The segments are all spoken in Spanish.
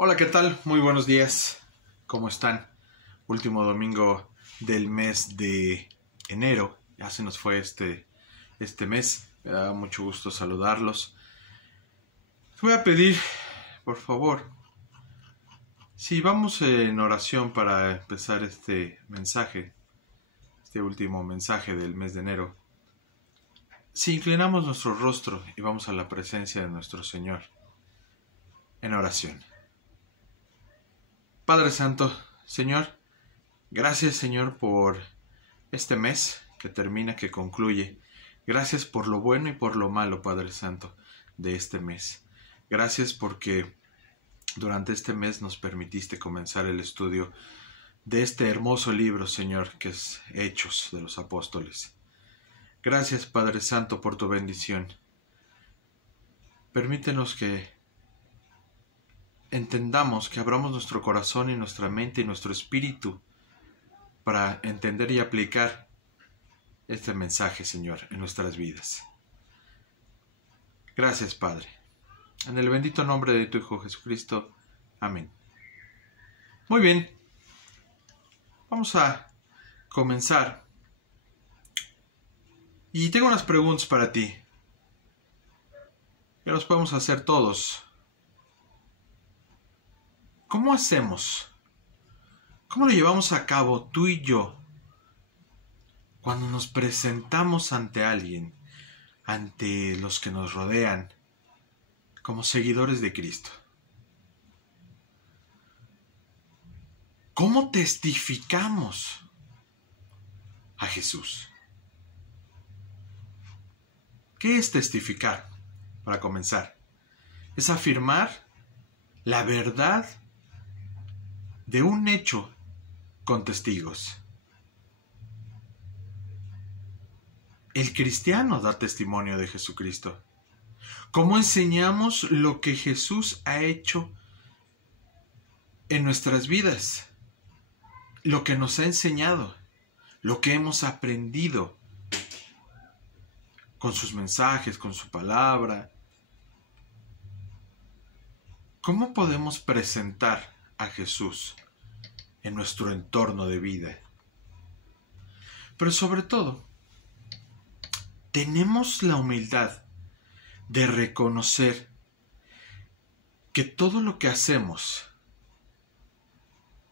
Hola, ¿qué tal? Muy buenos días. ¿Cómo están? Último domingo del mes de enero. Ya se nos fue este mes. Me da mucho gusto saludarlos. Voy a pedir, por favor, si vamos en oración para empezar este mensaje, este último mensaje del mes de enero. Si inclinamos nuestro rostro y vamos a la presencia de nuestro Señor en oración. Padre Santo, Señor, gracias, Señor, por este mes que termina, que concluye. Gracias por lo bueno y por lo malo, Padre Santo, de este mes. Gracias porque durante este mes nos permitiste comenzar el estudio de este hermoso libro, Señor, que es Hechos de los Apóstoles. Gracias, Padre Santo, por tu bendición. Permítenos que entendamos, que abramos nuestro corazón y nuestra mente y nuestro espíritu para entender y aplicar este mensaje, Señor, en nuestras vidas. Gracias, Padre. En el bendito nombre de tu Hijo Jesucristo. Amén. Muy bien. Vamos a comenzar. Y tengo unas preguntas para ti, que nos podemos hacer todos. ¿Cómo hacemos? ¿Cómo lo llevamos a cabo tú y yo cuando nos presentamos ante alguien, ante los que nos rodean, como seguidores de Cristo? ¿Cómo testificamos a Jesús? ¿Qué es testificar? Para comenzar, es afirmar la verdad de un hecho con testigos. El cristiano da testimonio de Jesucristo. ¿Cómo enseñamos lo que Jesús ha hecho en nuestras vidas? Lo que nos ha enseñado, lo que hemos aprendido con sus mensajes, con su palabra. ¿Cómo podemos presentar a Jesús en nuestro entorno de vida? Pero sobre todo, tenemos la humildad de reconocer que todo lo que hacemos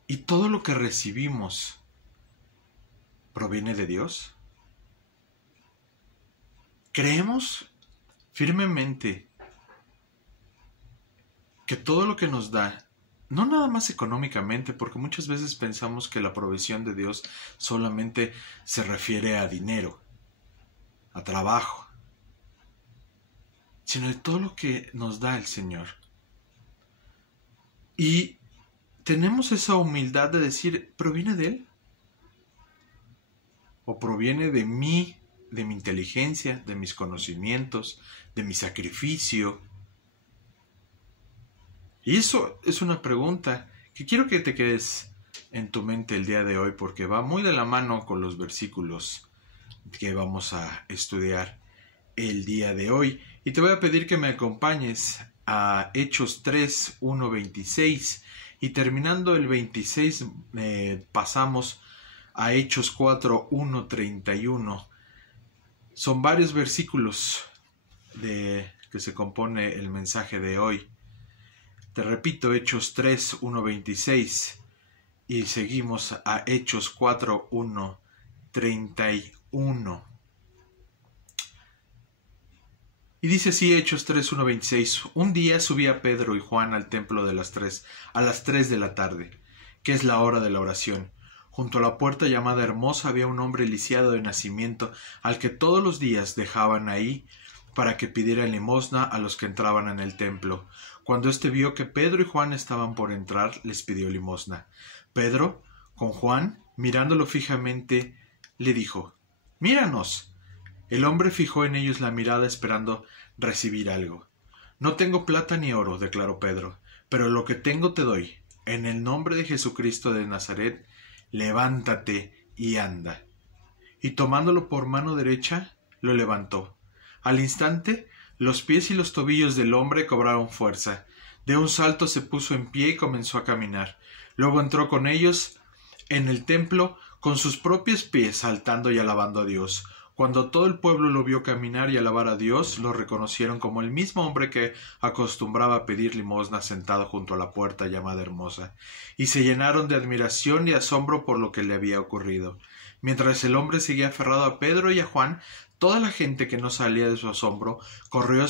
y todo lo que recibimos proviene de Dios. Creemos firmemente que todo lo que nos da, no nada más económicamente, porque muchas veces pensamos que la provisión de Dios solamente se refiere a dinero, a trabajo, sino de todo lo que nos da el Señor. Y tenemos esa humildad de decir, ¿proviene de Él? ¿O proviene de mí, de mi inteligencia, de mis conocimientos, de mi sacrificio? Y eso es una pregunta que quiero que te quedes en tu mente el día de hoy, porque va muy de la mano con los versículos que vamos a estudiar el día de hoy. Y te voy a pedir que me acompañes a Hechos 3, 1, 26. Y terminando el 26 pasamos a Hechos 4, 1, 31. Son varios versículos que se compone el mensaje de hoy. Te repito, Hechos 3, 1, 26. Y seguimos a Hechos 4, 1, 31. Y dice así Hechos 3, 1, 26. Un día subía Pedro y Juan al templo a las 3 de la tarde, que es la hora de la oración. Junto a la puerta llamada Hermosa había un hombre lisiado de nacimiento, al que todos los días dejaban ahí para que pidiera limosna a los que entraban en el templo. Cuando éste vio que Pedro y Juan estaban por entrar, les pidió limosna. Pedro, con Juan, mirándolo fijamente, le dijo: «Míranos». El hombre fijó en ellos la mirada esperando recibir algo. «No tengo plata ni oro», declaró Pedro, «pero lo que tengo te doy. En el nombre de Jesucristo de Nazaret, levántate y anda». Y tomándolo por mano derecha, lo levantó. Al instante, los pies y los tobillos del hombre cobraron fuerza. De un salto se puso en pie y comenzó a caminar. Luego entró con ellos en el templo con sus propios pies, saltando y alabando a Dios. Cuando todo el pueblo lo vio caminar y alabar a Dios, lo reconocieron como el mismo hombre que acostumbraba a pedir limosna sentado junto a la puerta llamada Hermosa, y se llenaron de admiración y asombro por lo que le había ocurrido. Mientras el hombre seguía aferrado a Pedro y a Juan, toda la gente que no salía de su asombro corrió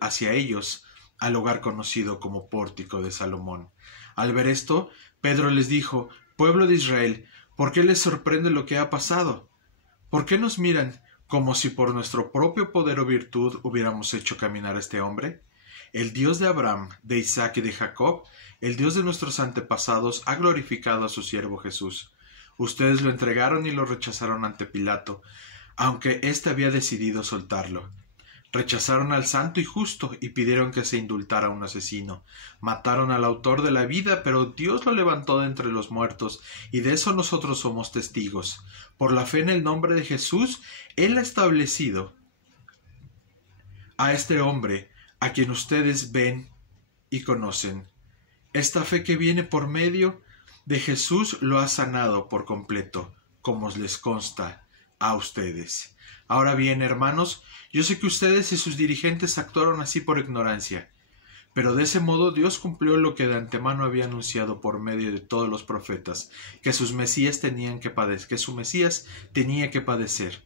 hacia ellos al lugar conocido como Pórtico de Salomón. Al ver esto, Pedro les dijo: «Pueblo de Israel, ¿por qué les sorprende lo que ha pasado? ¿Por qué nos miran como si por nuestro propio poder o virtud hubiéramos hecho caminar a este hombre? El Dios de Abraham, de Isaac y de Jacob, el Dios de nuestros antepasados, ha glorificado a su siervo Jesús. Ustedes lo entregaron y lo rechazaron ante Pilato, aunque éste había decidido soltarlo. Rechazaron al santo y justo y pidieron que se indultara a un asesino. Mataron al autor de la vida, pero Dios lo levantó de entre los muertos, y de eso nosotros somos testigos. Por la fe en el nombre de Jesús, Él ha establecido a este hombre, a quien ustedes ven y conocen. Esta fe que viene por medio de Jesús lo ha sanado por completo, como les consta a ustedes. Ahora bien, hermanos, yo sé que ustedes y sus dirigentes actuaron así por ignorancia, pero de ese modo Dios cumplió lo que de antemano había anunciado por medio de todos los profetas, que su Mesías tenía que padecer.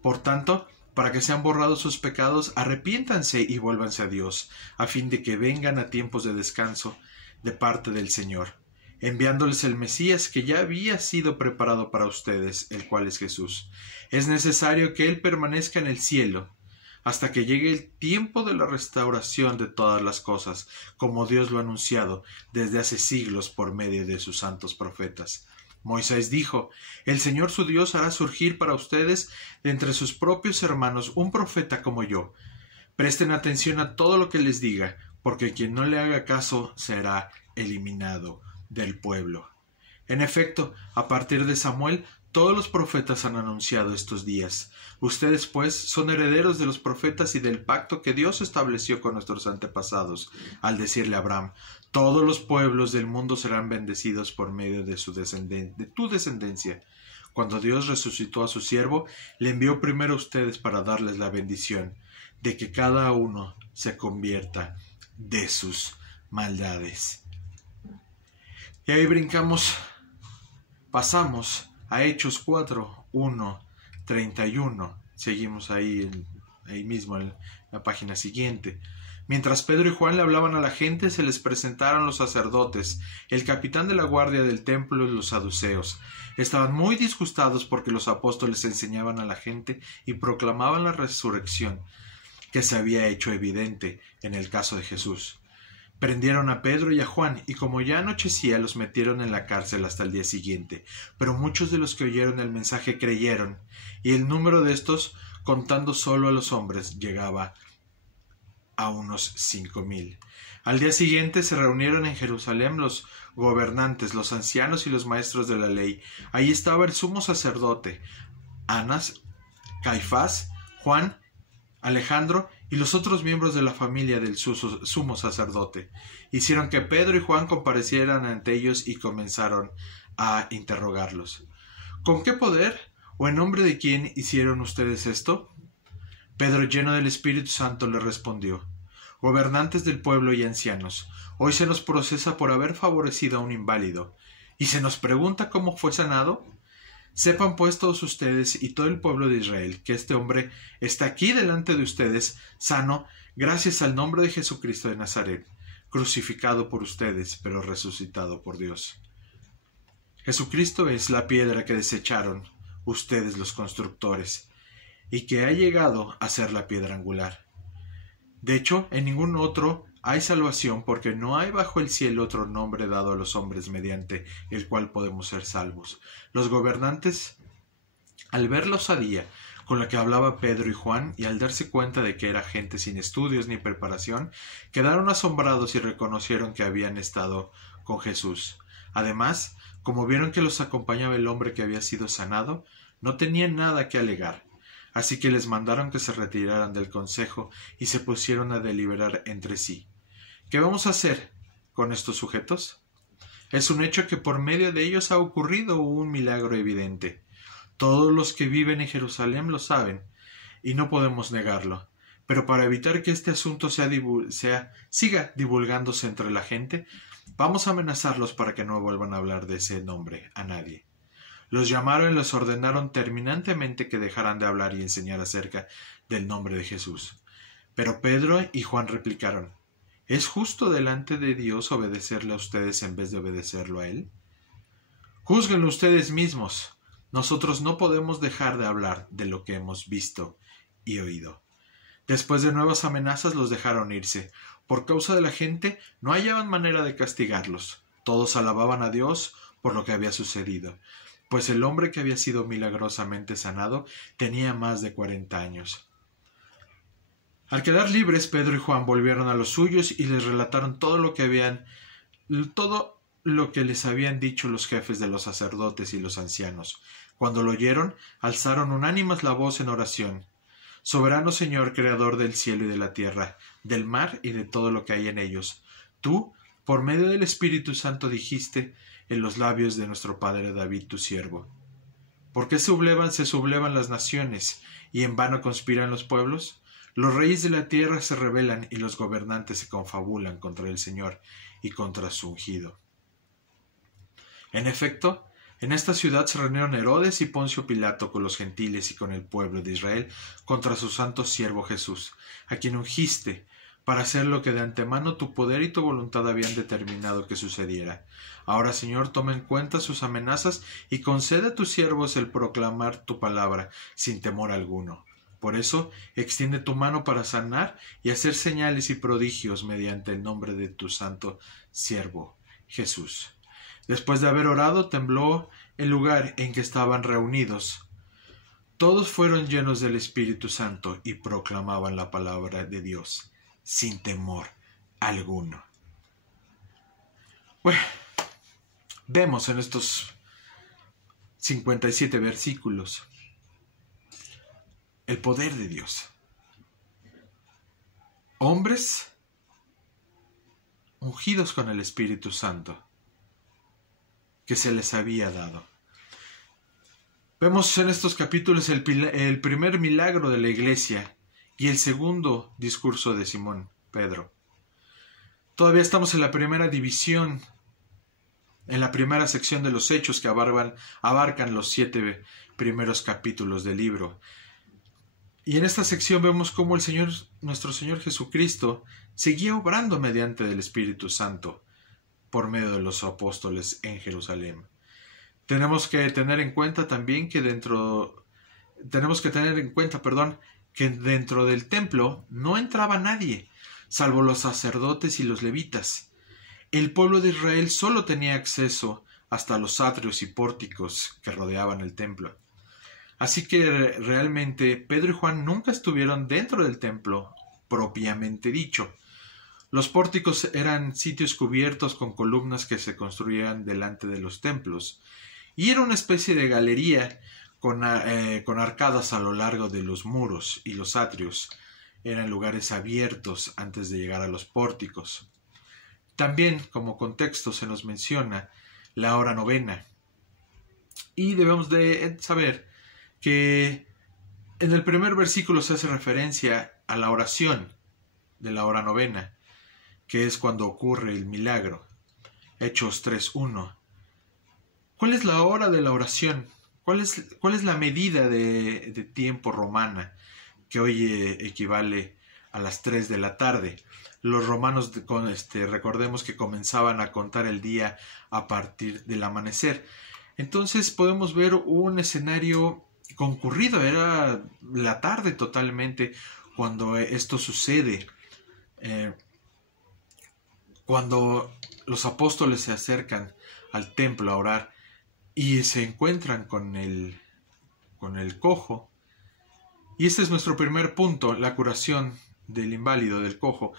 Por tanto, para que sean borrados sus pecados, arrepiéntanse y vuélvanse a Dios, a fin de que vengan a tiempos de descanso de parte del Señor, enviándoles el Mesías que ya había sido preparado para ustedes, el cual es Jesús. Es necesario que Él permanezca en el cielo hasta que llegue el tiempo de la restauración de todas las cosas, como Dios lo ha anunciado desde hace siglos por medio de sus santos profetas. Moisés dijo: «El Señor su Dios hará surgir para ustedes de entre sus propios hermanos un profeta como yo. Presten atención a todo lo que les diga, porque quien no le haga caso será eliminado del pueblo». En efecto, a partir de Samuel, todos los profetas han anunciado estos días. Ustedes, pues, son herederos de los profetas y del pacto que Dios estableció con nuestros antepasados, al decirle a Abraham: «Todos los pueblos del mundo serán bendecidos por medio de tu descendencia». Cuando Dios resucitó a su siervo, le envió primero a ustedes para darles la bendición de que cada uno se convierta de sus maldades. Y ahí pasamos a Hechos 4, 1, 31. Seguimos ahí mismo en la página siguiente. Mientras Pedro y Juan le hablaban a la gente, se les presentaron los sacerdotes, el capitán de la guardia del templo y los saduceos. Estaban muy disgustados porque los apóstoles enseñaban a la gente y proclamaban la resurrección, que se había hecho evidente en el caso de Jesús. Prendieron a Pedro y a Juan, y como ya anochecía, los metieron en la cárcel hasta el día siguiente. Pero muchos de los que oyeron el mensaje creyeron, y el número de estos, contando solo a los hombres, llegaba a unos 5,000. Al día siguiente se reunieron en Jerusalén los gobernantes, los ancianos y los maestros de la ley. Allí estaba el sumo sacerdote, Anás, Caifás, Juan, Alejandro y los otros miembros de la familia del sumo sacerdote. Hicieron que Pedro y Juan comparecieran ante ellos y comenzaron a interrogarlos. ¿Con qué poder o en nombre de quién hicieron ustedes esto? Pedro, lleno del Espíritu Santo, le respondió: «Gobernantes del pueblo y ancianos, hoy se nos procesa por haber favorecido a un inválido, y se nos pregunta cómo fue sanado. Sepan pues todos ustedes y todo el pueblo de Israel que este hombre está aquí delante de ustedes, sano, gracias al nombre de Jesucristo de Nazaret, crucificado por ustedes, pero resucitado por Dios. Jesucristo es la piedra que desecharon ustedes los constructores, y que ha llegado a ser la piedra angular. De hecho, en ningún otro hay salvación, porque no hay bajo el cielo otro nombre dado a los hombres mediante el cual podemos ser salvos». Los gobernantes, al ver la osadía con la que hablaba Pedro y Juan, y al darse cuenta de que era gente sin estudios ni preparación, quedaron asombrados y reconocieron que habían estado con Jesús. Además, como vieron que los acompañaba el hombre que había sido sanado, no tenían nada que alegar. Así que les mandaron que se retiraran del consejo y se pusieron a deliberar entre sí. ¿Qué vamos a hacer con estos sujetos? Es un hecho que por medio de ellos ha ocurrido un milagro evidente. Todos los que viven en Jerusalén lo saben, y no podemos negarlo. Pero para evitar que este asunto siga divulgándose entre la gente, vamos a amenazarlos para que no vuelvan a hablar de ese nombre a nadie. Los llamaron y les ordenaron terminantemente que dejaran de hablar y enseñar acerca del nombre de Jesús. Pero Pedro y Juan replicaron: ¿Es justo delante de Dios obedecerle a ustedes en vez de obedecerlo a Él? Júzguenlo ustedes mismos. Nosotros no podemos dejar de hablar de lo que hemos visto y oído. Después de nuevas amenazas los dejaron irse. Por causa de la gente no hallaban manera de castigarlos. Todos alababan a Dios por lo que había sucedido, pues el hombre que había sido milagrosamente sanado tenía más de 40 años. Al quedar libres, Pedro y Juan volvieron a los suyos y les relataron todo lo que les habían dicho los jefes de los sacerdotes y los ancianos. Cuando lo oyeron, alzaron unánimes la voz en oración. Soberano Señor, Creador del cielo y de la tierra, del mar y de todo lo que hay en ellos, tú, por medio del Espíritu Santo, dijiste en los labios de nuestro padre David, tu siervo: ¿Por qué se sublevan las naciones, y en vano conspiran los pueblos? Los reyes de la tierra se rebelan, y los gobernantes se confabulan contra el Señor y contra su ungido. En efecto, en esta ciudad se reunieron Herodes y Poncio Pilato con los gentiles y con el pueblo de Israel contra su santo siervo Jesús, a quien ungiste, para hacer lo que de antemano tu poder y tu voluntad habían determinado que sucediera. Ahora, Señor, toma en cuenta sus amenazas y concede a tus siervos el proclamar tu palabra sin temor alguno. Por eso, extiende tu mano para sanar y hacer señales y prodigios mediante el nombre de tu santo siervo Jesús. Después de haber orado, tembló el lugar en que estaban reunidos. Todos fueron llenos del Espíritu Santo y proclamaban la palabra de Dios sin temor alguno. Bueno, vemos en estos 57 versículos el poder de Dios. Hombres ungidos con el Espíritu Santo que se les había dado. Vemos en estos capítulos el primer milagro de la iglesia y el segundo discurso de Simón Pedro. Todavía estamos en la primera división, en la primera sección de los hechos que abarcan los 7 primeros capítulos del libro. Y en esta sección vemos cómo nuestro Señor Jesucristo seguía obrando mediante el Espíritu Santo por medio de los apóstoles en Jerusalén. Tenemos que tener en cuenta también que dentro del templo no entraba nadie, salvo los sacerdotes y los levitas. El pueblo de Israel solo tenía acceso hasta los atrios y pórticos que rodeaban el templo. Así que realmente Pedro y Juan nunca estuvieron dentro del templo propiamente dicho. Los pórticos eran sitios cubiertos con columnas que se construían delante de los templos, y era una especie de galería con arcadas a lo largo de los muros, y los atrios eran lugares abiertos antes de llegar a los pórticos. También, como contexto, se nos menciona la hora novena, y debemos de saber que en el primer versículo se hace referencia a la oración de la hora novena, que es cuando ocurre el milagro. Hechos 3:1. ¿Cuál es la hora de la oración? ¿Cuál es la medida de tiempo romana que hoy equivale a las 3 de la tarde? Los romanos, recordemos que comenzaban a contar el día a partir del amanecer. Entonces podemos ver un escenario concurrido. Era la tarde totalmente cuando esto sucede. Cuando los apóstoles se acercan al templo a orar y se encuentran con el cojo. Y este es nuestro primer punto, la curación del inválido, del cojo.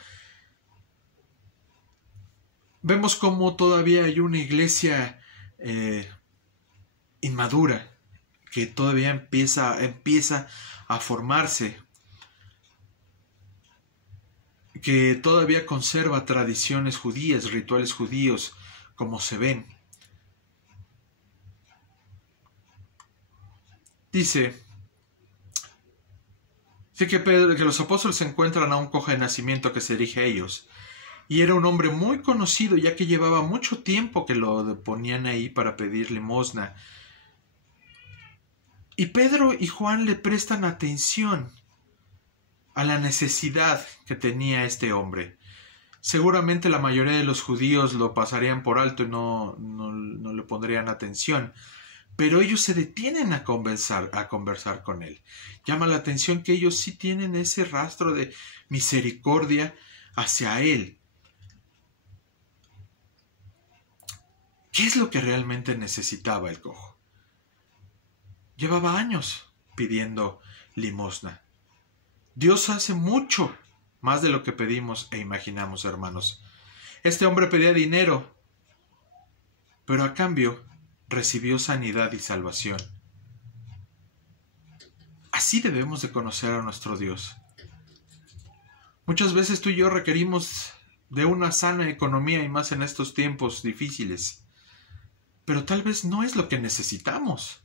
Vemos cómo todavía hay una iglesia inmadura que todavía empieza a formarse. que todavía conserva tradiciones judías, rituales judíos, como se ven. Dice que los apóstoles encuentran a un cojo de nacimiento que se dirige a ellos. Y era un hombre muy conocido, ya que llevaba mucho tiempo que lo ponían ahí para pedir limosna. Y Pedro y Juan le prestan atención a la necesidad que tenía este hombre. Seguramente la mayoría de los judíos lo pasarían por alto y no le pondrían atención. Pero ellos se detienen a conversar con él. Llama la atención que ellos sí tienen ese rastro de misericordia hacia él. ¿Qué es lo que realmente necesitaba el cojo? Llevaba años pidiendo limosna. Dios hace mucho más de lo que pedimos e imaginamos, hermanos. Este hombre pedía dinero, pero a cambio recibió sanidad y salvación. Así debemos de conocer a nuestro Dios. Muchas veces tú y yo requerimos de una sana economía y más en estos tiempos difíciles. Pero tal vez no es lo que necesitamos.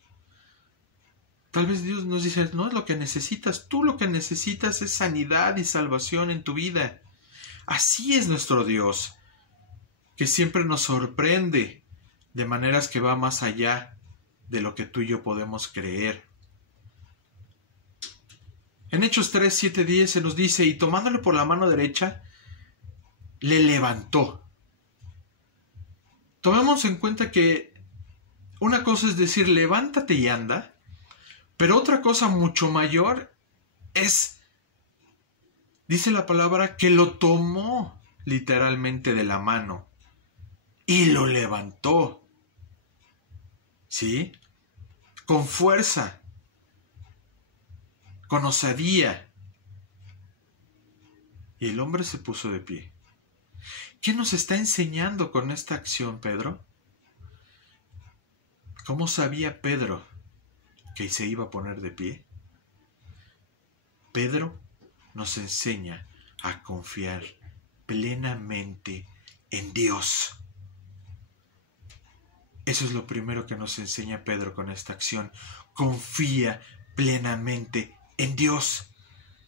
Tal vez Dios nos dice, no es lo que necesitas. Tú lo que necesitas es sanidad y salvación en tu vida. Así es nuestro Dios, que siempre nos sorprende de maneras que va más allá de lo que tú y yo podemos creer. En Hechos 3, 7, 10 se nos dice, y tomándole por la mano derecha, le levantó. Tomemos en cuenta que una cosa es decir, levántate y anda, pero otra cosa mucho mayor es, dice la palabra, que lo tomó literalmente de la mano y lo levantó. ¿Sí? Con fuerza, con osadía. Y el hombre se puso de pie. ¿Qué nos está enseñando con esta acción, Pedro? ¿Cómo sabía Pedro que se iba a poner de pie? Pedro nos enseña a confiar plenamente en Dios. Eso es lo primero que nos enseña Pedro con esta acción. Confía plenamente en Dios,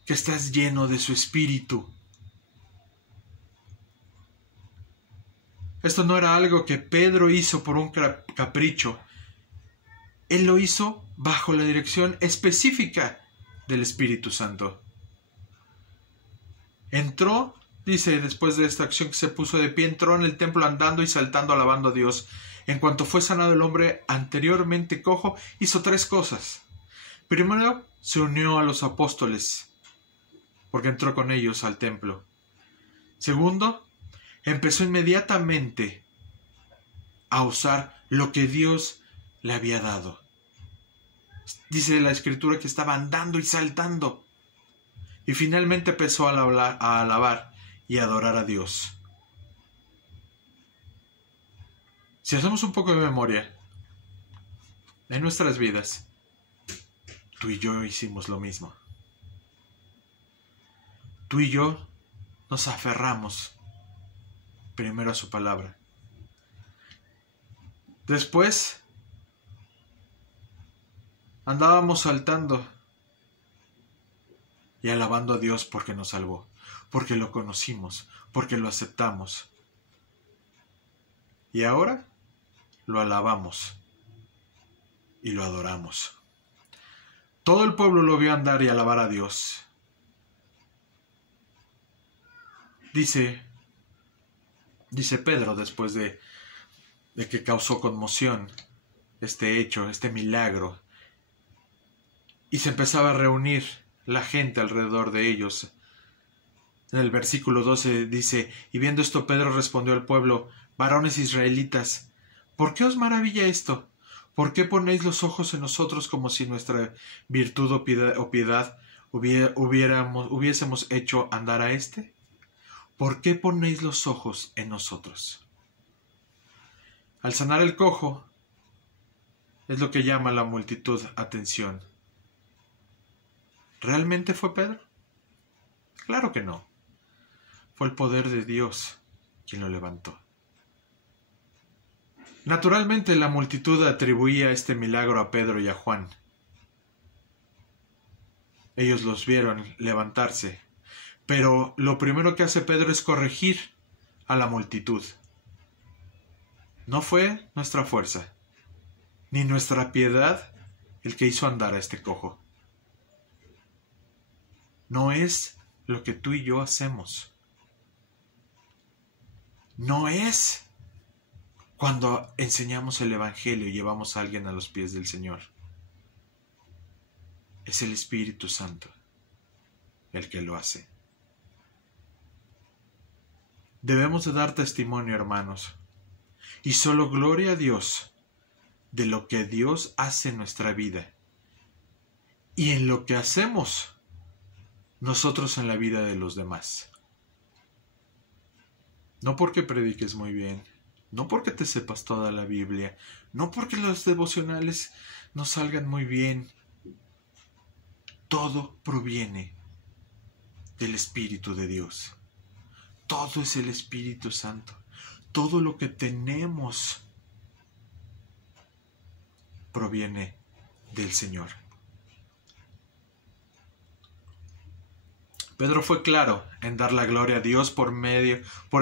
que estás lleno de su Espíritu. Esto no era algo que Pedro hizo por un capricho. Él lo hizo bajo la dirección específica del Espíritu Santo. Entró, dice, después de esta acción que se puso de pie, entró en el templo andando y saltando, alabando a Dios. En cuanto fue sanado el hombre anteriormente cojo, hizo 3 cosas. Primero, se unió a los apóstoles, porque entró con ellos al templo. Segundo, empezó inmediatamente a usar lo que Dios le había dado. Dice la Escritura que estaba andando y saltando. Y finalmente empezó a alabar y a adorar a Dios. Si hacemos un poco de memoria en nuestras vidas, tú y yo hicimos lo mismo. Tú y yo nos aferramos primero a su palabra. Después andábamos saltando y alabando a Dios porque nos salvó, porque lo conocimos, porque lo aceptamos. Y ahora lo alabamos y lo adoramos. Todo el pueblo lo vio andar y alabar a Dios. Dice Pedro, después de que causó conmoción este hecho, este milagro, y se empezaba a reunir la gente alrededor de ellos. En el versículo 12 dice, y viendo esto Pedro respondió al pueblo, varones israelitas, ¿por qué os maravilla esto? ¿Por qué ponéis los ojos en nosotros como si nuestra virtud o piedad hubiésemos hecho andar a éste? ¿Por qué ponéis los ojos en nosotros? Al sanar el cojo, es lo que llama la multitud atención. ¿Realmente fue Pedro? Claro que no. fue el poder de Dios quien lo levantó. Naturalmente la multitud atribuía este milagro a Pedro y a Juan. Ellos los vieron levantarse, pero lo primero que hace Pedro es corregir a la multitud. No fue nuestra fuerza, ni nuestra piedad el que hizo andar a este cojo. No es lo que tú y yo hacemos. No es cuando enseñamos el Evangelio y llevamos a alguien a los pies del Señor. Es el Espíritu Santo el que lo hace. Debemos de dar testimonio, hermanos, y solo gloria a Dios de lo que Dios hace en nuestra vida y en lo que hacemos nosotros en la vida de los demás. No porque prediques muy bien, no porque te sepas toda la Biblia, no porque los devocionales nos salgan muy bien. Todo proviene del Espíritu de Dios. Todo es el Espíritu Santo. Todo lo que tenemos proviene del Señor. Pedro fue claro en dar la gloria a Dios por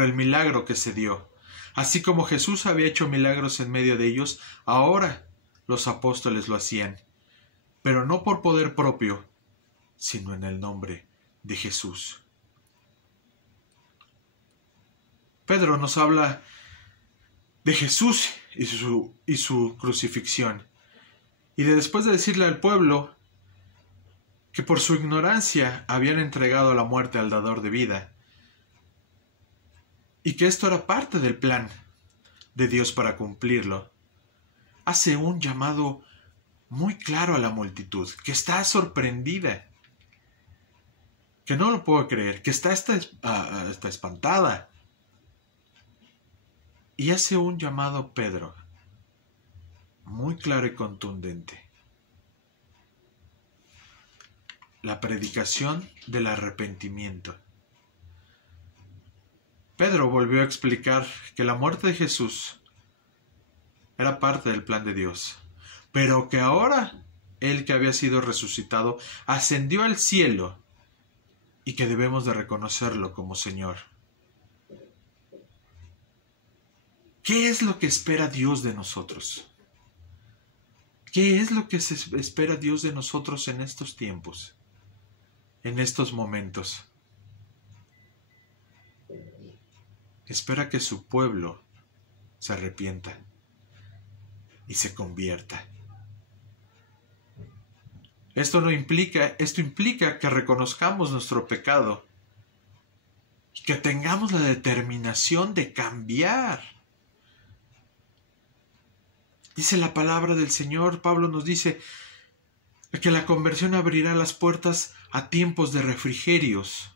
el milagro que se dio. Así como Jesús había hecho milagros en medio de ellos, ahora los apóstoles lo hacían, pero no por poder propio, sino en el nombre de Jesús. Pedro nos habla de Jesús y su crucifixión, y después de decirle al pueblo que por su ignorancia habían entregado a la muerte al dador de vida, y que esto era parte del plan de Dios para cumplirlo, hace un llamado muy claro a la multitud, que está sorprendida, que no lo puedo creer, que está espantada. Y hace un llamado a Pedro, muy claro y contundente. La predicación del arrepentimiento. Pedro volvió a explicar que la muerte de Jesús era parte del plan de Dios, pero que ahora Él, que había sido resucitado, ascendió al cielo y que debemos de reconocerlo como Señor. ¿Qué es lo que espera Dios de nosotros? ¿Qué es lo que espera Dios de nosotros en estos tiempos, en estos momentos? Espera que su pueblo se arrepienta y se convierta. Esto implica que reconozcamos nuestro pecado y que tengamos la determinación de cambiar. Dice la palabra del Señor, Pablo nos dice que la conversión abrirá las puertas a tiempos de refrigerios.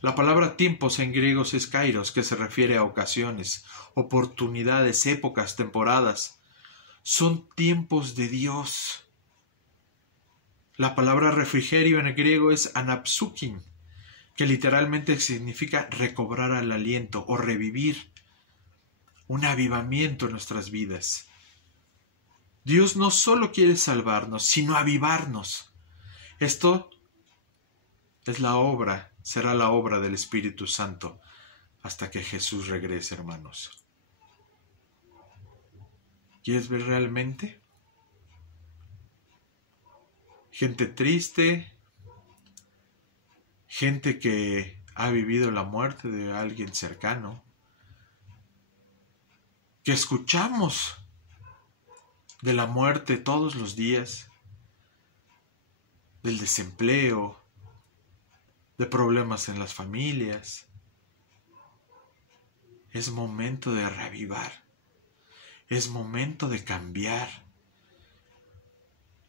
La palabra tiempos en griego es kairos, que se refiere a ocasiones, oportunidades, épocas, temporadas. Son tiempos de Dios. La palabra refrigerio en griego es anapsukin, que literalmente significa recobrar el aliento o revivir, un avivamiento en nuestras vidas. Dios no solo quiere salvarnos, sino avivarnos. Esto es será la obra del Espíritu Santo hasta que Jesús regrese, hermanos. ¿Quieres ver realmente? Gente triste, gente que ha vivido la muerte de alguien cercano, que escuchamos de la muerte todos los días, del desempleo, de problemas en las familias. Es momento de reavivar, es momento de cambiar,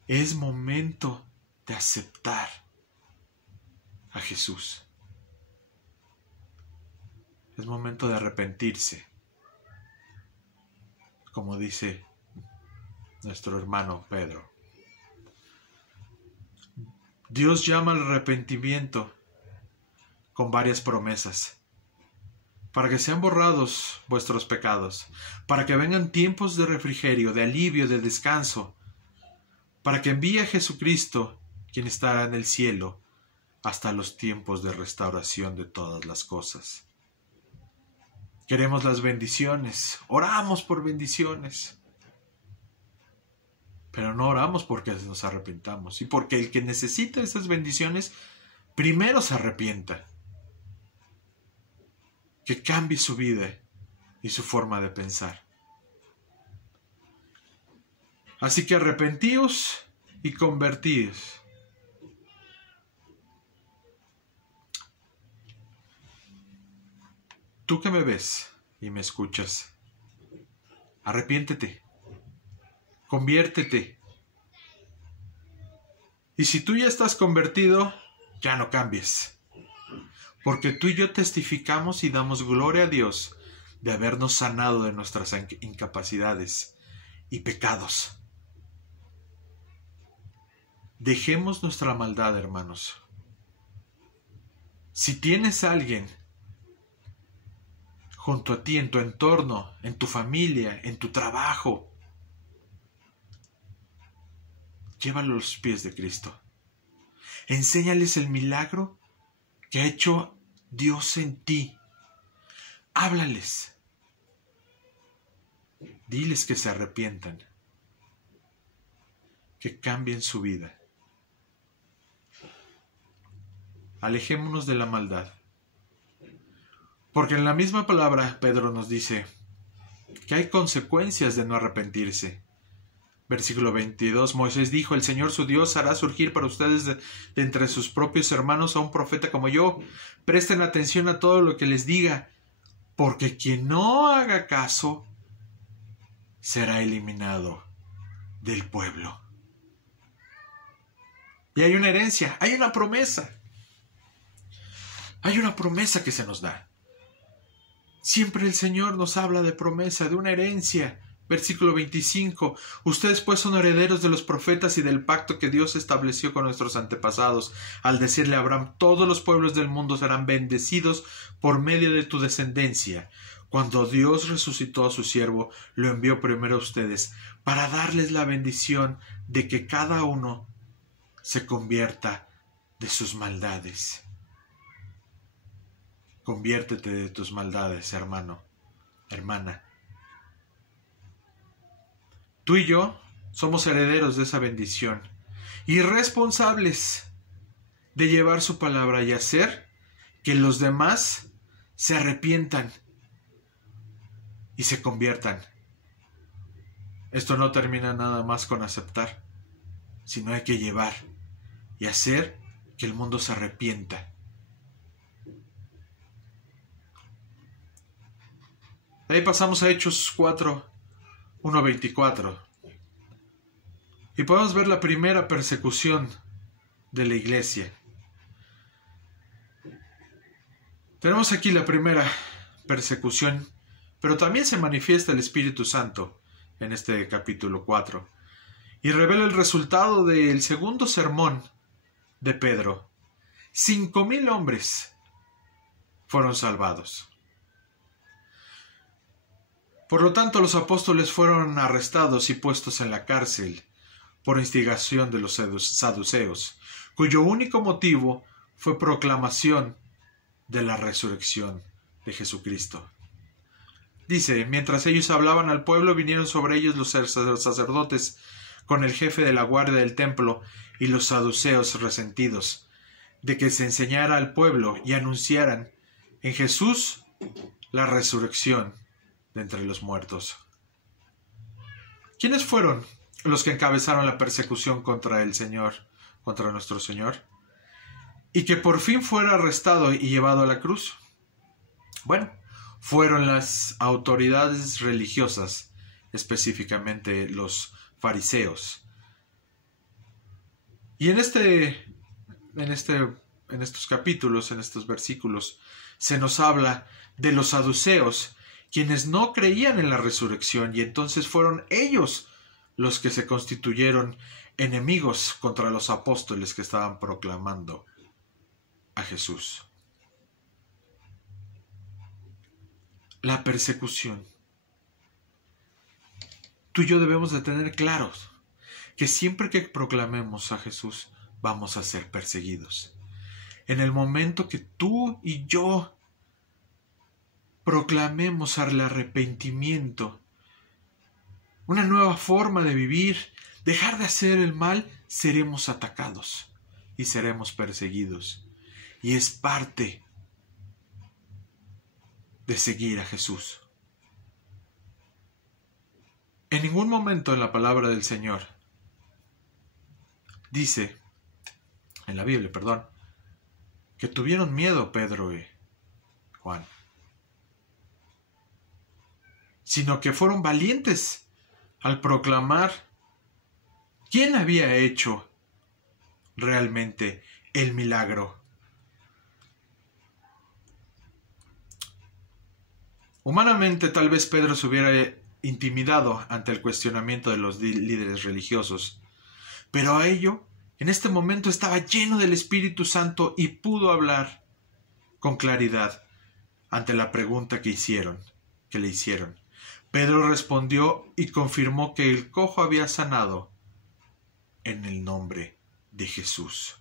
es momento de aceptar a Jesús. Es momento de arrepentirse, como dice nuestro hermano Pedro. Dios llama al arrepentimiento con varias promesas, para que sean borrados vuestros pecados, para que vengan tiempos de refrigerio, de alivio, de descanso, para que envíe a Jesucristo, quien estará en el cielo, hasta los tiempos de restauración de todas las cosas. Queremos las bendiciones, oramos por bendiciones, pero no oramos porque nos arrepentamos, y porque el que necesita esas bendiciones primero se arrepienta, que cambie su vida y su forma de pensar. Así que arrepentíos y convertíos. Tú que me ves y me escuchas, arrepiéntete, conviértete. Y si tú ya estás convertido, ya no cambies. Porque tú y yo testificamos y damos gloria a Dios de habernos sanado de nuestras incapacidades y pecados. Dejemos nuestra maldad, hermanos. Si tienes a alguien junto a ti, en tu entorno, en tu familia, en tu trabajo, llévalo a los pies de Cristo. Enséñales el milagro que ha hecho Dios en ti. Háblales. Diles que se arrepientan, que cambien su vida. Alejémonos de la maldad. Porque en la misma palabra Pedro nos dice que hay consecuencias de no arrepentirse. Versículo 22, Moisés dijo: el Señor su Dios hará surgir para ustedes de entre sus propios hermanos a un profeta como yo. Presten atención a todo lo que les diga, porque quien no haga caso será eliminado del pueblo. Y hay una herencia, hay una promesa. Hay una promesa que se nos da. Siempre el Señor nos habla de promesa, de una herencia. Versículo 25. Ustedes pues son herederos de los profetas y del pacto que Dios estableció con nuestros antepasados, al decirle a Abraham: todos los pueblos del mundo serán bendecidos por medio de tu descendencia. Cuando Dios resucitó a su siervo, lo envió primero a ustedes, para darles la bendición de que cada uno se convierta de sus maldades. Conviértete de tus maldades, hermano, hermana. Tú y yo somos herederos de esa bendición y responsables de llevar su palabra y hacer que los demás se arrepientan y se conviertan. Esto no termina nada más con aceptar, sino hay que llevar y hacer que el mundo se arrepienta. De ahí pasamos a Hechos 4, 1:24. Y podemos ver la primera persecución de la iglesia. Tenemos aquí la primera persecución, pero también se manifiesta el Espíritu Santo en este capítulo 4 y revela el resultado del segundo sermón de Pedro. 5,000 hombres fueron salvados. Por lo tanto, los apóstoles fueron arrestados y puestos en la cárcel por instigación de los saduceos, cuyo único motivo fue proclamación de la resurrección de Jesucristo. Dice: mientras ellos hablaban al pueblo, vinieron sobre ellos los sacerdotes con el jefe de la guardia del templo y los saduceos resentidos de que se enseñara al pueblo y anunciaran en Jesús la resurrección de entre los muertos. ¿Quiénes fueron los que encabezaron la persecución contra el Señor, contra nuestro Señor, y que por fin fuera arrestado y llevado a la cruz? Bueno, fueron las autoridades religiosas, específicamente los fariseos. Y en estos capítulos, en estos versículos, se nos habla de los saduceos, quienes no creían en la resurrección, y entonces fueron ellos los que se constituyeron enemigos contra los apóstoles que estaban proclamando a Jesús. la persecución. Tú y yo debemos de tener claros que siempre que proclamemos a Jesús vamos a ser perseguidos. En el momento que tú y yo proclamemos el arrepentimiento, una nueva forma de vivir, dejar de hacer el mal, seremos atacados y seremos perseguidos. Y es parte de seguir a Jesús. En ningún momento en la palabra del Señor dice, en la Biblia, que tuvieron miedo Pedro y Juan, sino que fueron valientes al proclamar quién había hecho realmente el milagro. Humanamente, tal vez Pedro se hubiera intimidado ante el cuestionamiento de los líderes religiosos, pero a ello, en este momento estaba lleno del Espíritu Santo y pudo hablar con claridad ante la pregunta que le hicieron. Pedro respondió y confirmó que el cojo había sanado en el nombre de Jesús.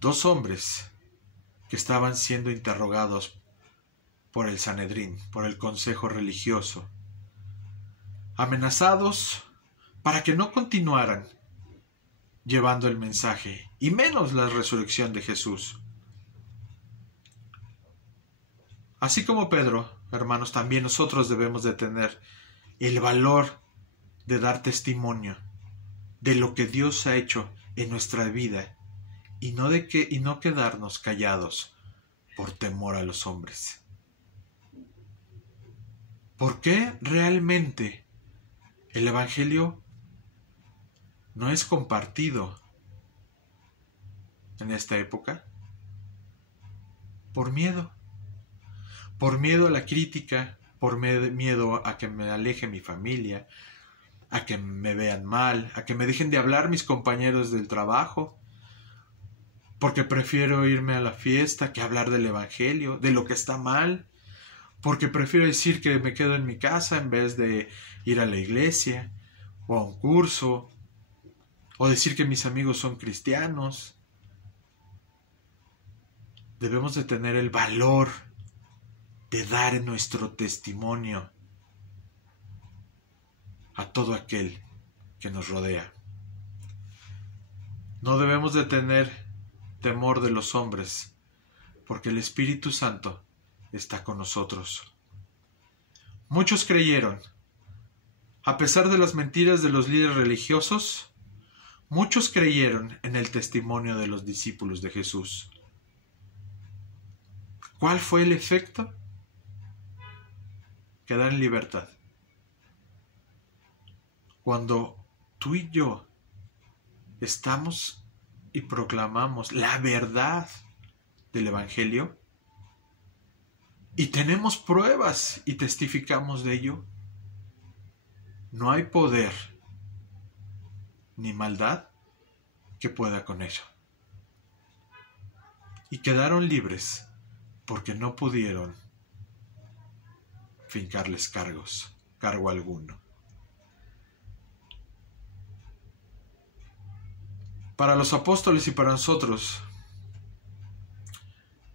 Dos hombres que estaban siendo interrogados por el Sanedrín, por el consejo religioso, amenazados para que no continuaran llevando el mensaje, y menos la resurrección de Jesús. Así como Pedro, hermanos, también nosotros debemos de tener el valor de dar testimonio de lo que Dios ha hecho en nuestra vida y no quedarnos callados por temor a los hombres. ¿Por qué realmente el Evangelio no es compartido en esta época? Por miedo a la crítica, por miedo a que me aleje mi familia, a que me vean mal, a que me dejen de hablar mis compañeros del trabajo, porque prefiero irme a la fiesta que hablar del Evangelio, de lo que está mal, porque prefiero decir que me quedo en mi casa en vez de ir a la iglesia o a un curso, o decir que mis amigos son cristianos. Debemos de tener el valor de dar nuestro testimonio a todo aquel que nos rodea. No debemos de tener temor de los hombres, porque el Espíritu Santo está con nosotros. Muchos creyeron, a pesar de las mentiras de los líderes religiosos, muchos creyeron en el testimonio de los discípulos de Jesús. ¿Cuál fue el efecto? Quedar en libertad. Cuando tú y yo estamos y proclamamos la verdad del Evangelio y tenemos pruebas y testificamos de ello, no hay poder ni maldad que pueda con ello. Y quedaron libres porque no pudieron fincarles cargo alguno. Para los apóstoles y para nosotros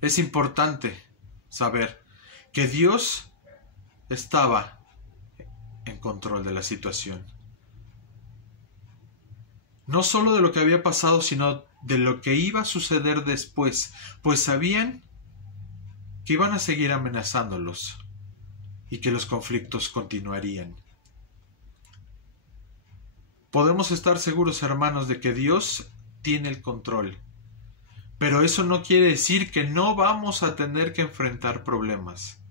es importante saber que Dios estaba en control de la situación. No solo de lo que había pasado, sino de lo que iba a suceder después, pues sabían que iban a seguir amenazándolos y que los conflictos continuarían. Podemos estar seguros, hermanos, de que Dios tiene el control, pero eso no quiere decir que no vamos a tener que enfrentar problemas,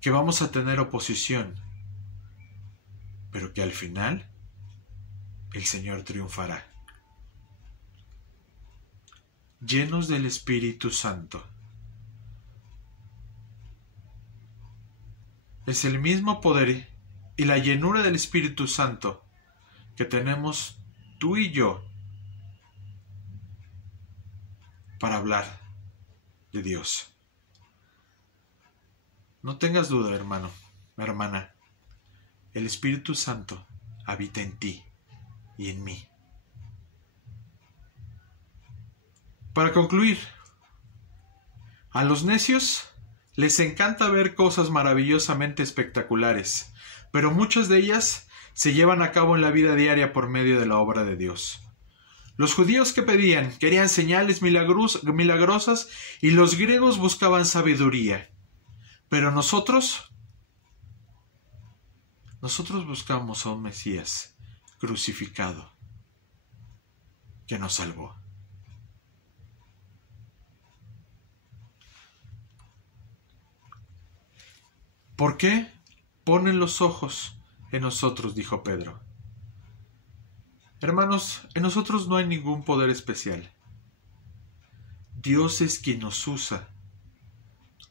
que vamos a tener oposición, pero que al final el Señor triunfará. Llenos del Espíritu Santo. Es el mismo poder y la llenura del Espíritu Santo que tenemos tú y yo para hablar de Dios. No tengas duda, hermano, hermana. El Espíritu Santo habita en ti y en mí. Para concluir, a los necios les encanta ver cosas maravillosamente espectaculares, pero muchas de ellas se llevan a cabo en la vida diaria por medio de la obra de Dios. Los judíos que querían señales milagrosas, y los griegos buscaban sabiduría. Pero nosotros buscamos a un Mesías crucificado que nos salvó. ¿Por qué ponen los ojos en nosotros?, dijo Pedro. Hermanos, en nosotros no hay ningún poder especial. Dios es quien nos usa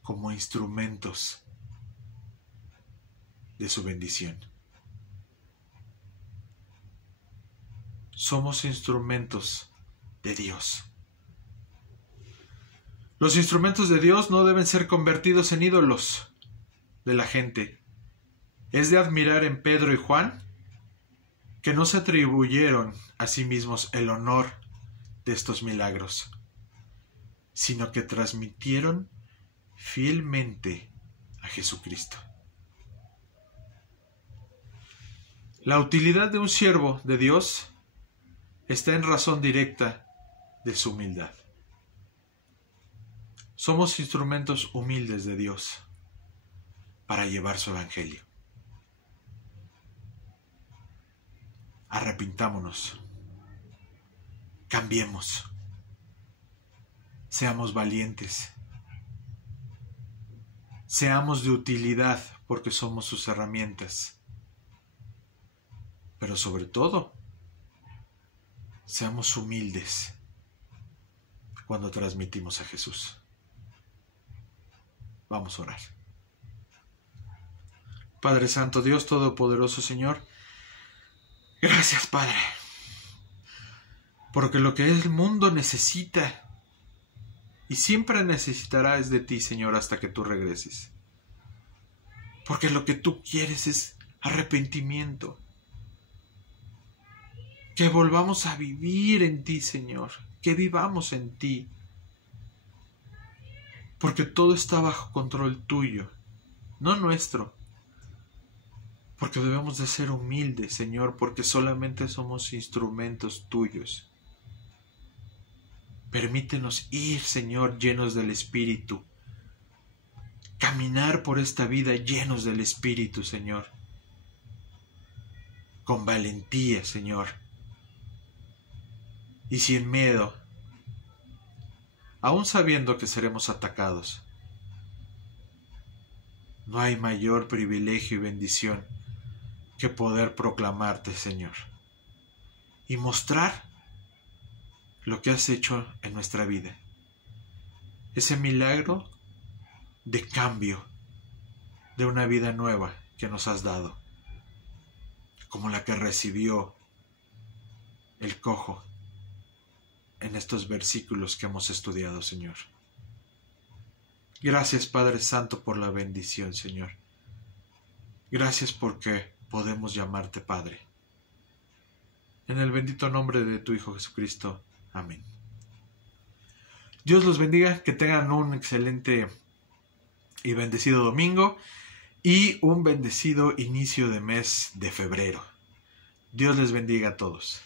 como instrumentos de su bendición. Somos instrumentos de Dios. Los instrumentos de Dios no deben ser convertidos en ídolos de la gente. Es de admirar en Pedro y Juan que no se atribuyeron a sí mismos el honor de estos milagros, sino que transmitieron fielmente a Jesucristo. La utilidad de un siervo de Dios está en razón directa de su humildad. Somos instrumentos humildes de Dios para llevar su evangelio. Arrepintámonos, cambiemos, seamos valientes, seamos de utilidad porque somos sus herramientas, pero sobre todo, seamos humildes cuando transmitimos a Jesús. Vamos a orar. Padre Santo, Dios Todopoderoso, Señor, gracias, Padre, porque lo que el mundo necesita y siempre necesitará es de ti, Señor, hasta que tú regreses. Porque lo que tú quieres es arrepentimiento. Que volvamos a vivir en ti, Señor, que vivamos en ti. Porque todo está bajo control tuyo, no nuestro. Porque debemos de ser humildes, Señor, porque solamente somos instrumentos tuyos. Permítenos ir, Señor, llenos del Espíritu. Caminar por esta vida llenos del Espíritu, Señor. Con valentía, Señor. Y sin miedo, aún sabiendo que seremos atacados. No hay mayor privilegio y bendición que poder proclamarte, Señor, y mostrar lo que has hecho en nuestra vida. Ese milagro de cambio, de una vida nueva que nos has dado, como la que recibió el cojo en estos versículos que hemos estudiado, Señor. Gracias, Padre Santo, por la bendición, Señor. Gracias porque podemos llamarte Padre. En el bendito nombre de tu Hijo Jesucristo. Amén. Dios los bendiga, que tengan un excelente y bendecido domingo y un bendecido inicio de mes de febrero. Dios les bendiga a todos.